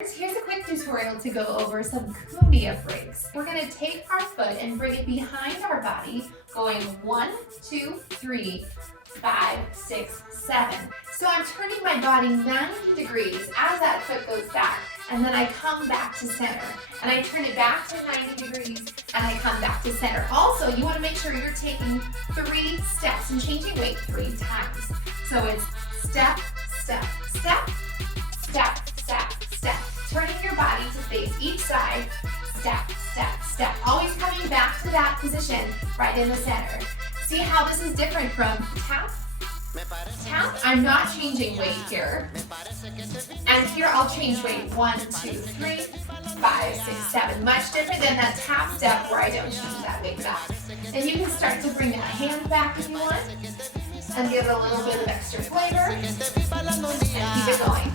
Here's a quick tutorial to go over some cumbia breaks. We're going to take our foot and bring it behind our body, going 1, 2, 3, 5, 6, 7. So I'm turning my body 90 degrees as that foot goes back, and then I come back to center. And I turn it back to 90 degrees, and I come back to center. Also, you want to make sure you're taking 3 steps and changing weight 3 times. So it's step, step, step, step, step, step. Turning your body to face each side, step, step, step. Always coming back to that position right in the center. See how this is different from tap, tap. I'm not changing weight here. And here I'll change weight 1, 2, 3, 5, 6, 7. Much different than that tap step where I don't change that weight back. And you can start to bring that hand back if you want and give it a little bit of extra flavor and keep it going.